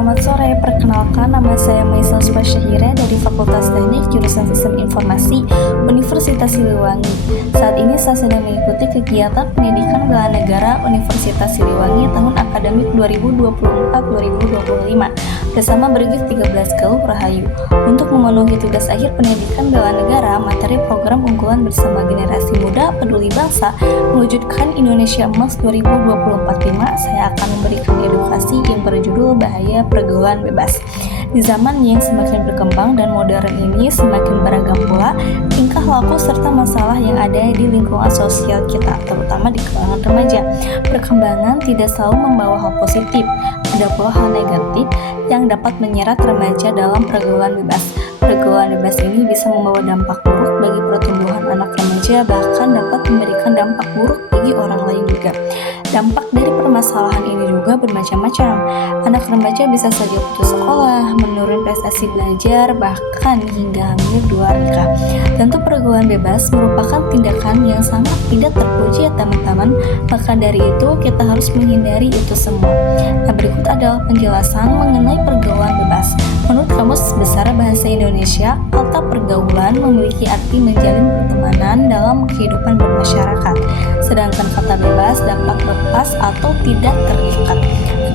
selamat sore. Perkenalkan, nama saya Maisal Syahira dari Fakultas Teknik Jurusan Sistem Informasi Universitas Siliwangi. Saat ini saya sedang mengikuti kegiatan pendidikan bela negara Universitas Siliwangi tahun akademik 2024-2025 bersama Brigif 13 Galuh Rahayu. Untuk memenuhi tugas akhir pendidikan bela negara, materi program unggulan bersama generasi muda peduli bangsa mewujudkan Indonesia Emas 2024-5, saya akan memberikan edukasi yang berjudul Bahaya Pergaulan Bebas. Di zaman yang semakin berkembang dan modern ini, semakin beragam pula tingkah laku serta masalah yang ada di lingkungan sosial kita, terutama di kalangan remaja. Perkembangan tidak selalu membawa hal positif, ada pula hal negatif yang dapat menyeret remaja dalam pergaulan bebas. Pergaulan bebas ini bisa membawa dampak buruk bagi pertumbuhan anak remaja, bahkan dapat memberikan dampak buruk bagi orang lain juga. Dampak dari permasalahan ini juga bermacam-macam. Anak remaja bisa saja putus sekolah, menurun prestasi belajar, bahkan hingga hamil 2 nikah. Tentu pergaulan bebas merupakan tindakan yang sangat tidak terpuji ya teman-teman, maka dari itu kita harus menghindari itu semua. Nah, berikut adalah penjelasan mengenai pergaulan bebas. Menurut Kamus Besar Bahasa Indonesia, kata pergaulan memiliki arti menjalin pertemanan dalam kehidupan bermasyarakat, sedangkan kata bebas dapat lepas atau tidak terikat.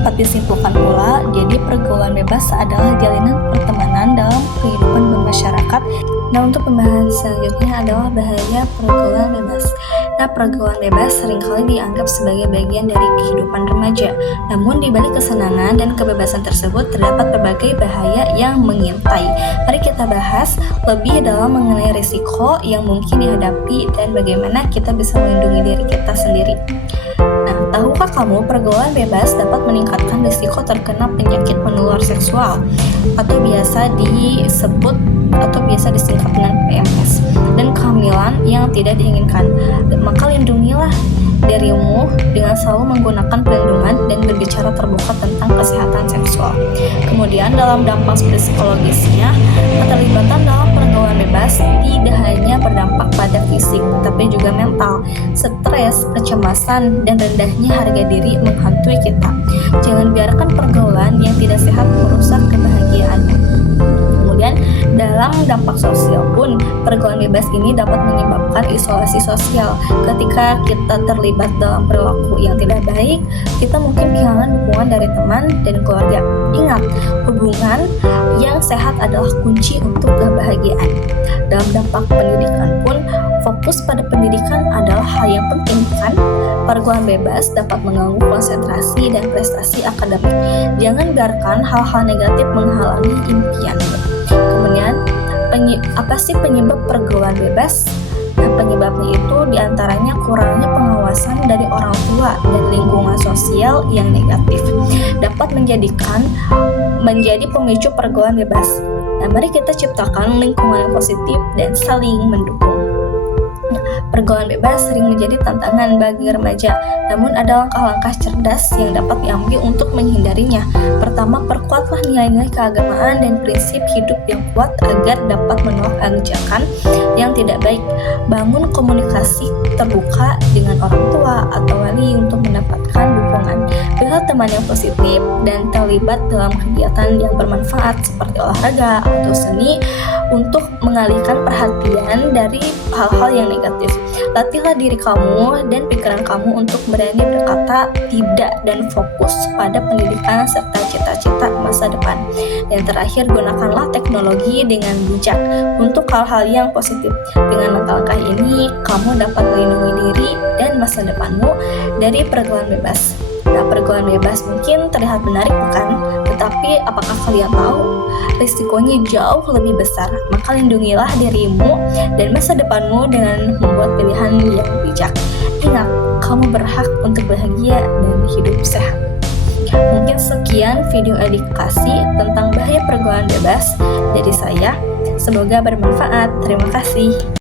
Dapat disimpulkan pula, jadi pergaulan bebas adalah jalinan pertemanan dalam kehidupan bermasyarakat. Nah, untuk pembahasan selanjutnya adalah bahaya pergaulan bebas. Nah, pergaulan bebas seringkali dianggap sebagai bagian dari kehidupan remaja. Namun, di balik kesenangan dan kebebasan tersebut terdapat berbagai bahaya yang mengintai. Mari kita bahas lebih dalam mengenai risiko yang mungkin dihadapi dan bagaimana kita bisa melindungi diri kita sendiri. Nah, tahukah kamu pergaulan bebas dapat meningkatkan risiko terkena penyakit menular seksual atau biasa disingkat dengan PMS dan kehamilan yang tidak diinginkan. Maka lindungilah dirimu dengan selalu menggunakan perlindungan dan berbicara terbuka tentang kesehatan seksual. Kemudian dalam dampak psikologisnya, keterlibatan dalam pergaulan bebas tidak hanya berdampak pada fisik, tetapi juga mental. Stres, kecemasan, dan rendahnya harga diri menghantui kita. Jangan biarkan pergaulan yang tidak sehat merusak kebahagiaanmu. Kemudian dalam dampak sosial pun, pergaulan bebas ini dapat menyebabkan isolasi sosial. Ketika kita terlibat dalam perilaku yang tidak baik, kita mungkin kehilangan dukungan dari teman dan keluarga. Ingat, hubungan yang sehat adalah kunci untuk kebahagiaan. Dalam dampak pendidikan pun, fokus pada pendidikan adalah hal yang penting, kan? Pergaulan bebas dapat mengganggu konsentrasi dan prestasi akademik. Jangan biarkan hal-hal negatif menghalangi impianmu. Kemudian, apa sih penyebab pergaulan bebas? Nah, penyebabnya itu diantaranya kurangnya pengawasan dari orang tua dan lingkungan sosial yang negatif dapat menjadi pemicu pergaulan bebas. Nah, mari kita ciptakan lingkungan yang positif dan saling mendukung. Pergaulan bebas sering menjadi tantangan bagi remaja, namun ada langkah-langkah cerdas yang dapat diambil untuk menghindarinya. Pertama, perkuatlah nilai-nilai keagamaan dan prinsip hidup yang kuat agar dapat menolak ajakan yang tidak baik. Bangun komunikasi terbuka dengan orang tua atau wali untuk mendapatkan dukungan. Pilih teman yang positif dan terlibat dalam kegiatan yang bermanfaat seperti olahraga atau seni untuk mengalihkan perhatian dari hal-hal yang negatif. Latihlah diri kamu dan pikiran kamu untuk berani berkata tidak dan fokus pada pendidikan serta cita-cita masa depan. Dan terakhir, gunakanlah teknologi dengan bijak untuk hal-hal yang positif. Dengan langkah-langkah ini, kamu dapat melindungi diri dan masa depanmu dari pergaulan bebas. Nah, pergaulan bebas mungkin terlihat menarik, bukan? Tetapi apakah kalian tahu risikonya jauh lebih besar? Maka lindungilah dirimu dan masa depanmu dengan membuat pilihan yang bijak. Ingat, kamu berhak untuk bahagia dan hidup sehat. Mungkin sekian video edukasi tentang bahaya pergaulan bebas dari saya. Semoga bermanfaat. Terima kasih.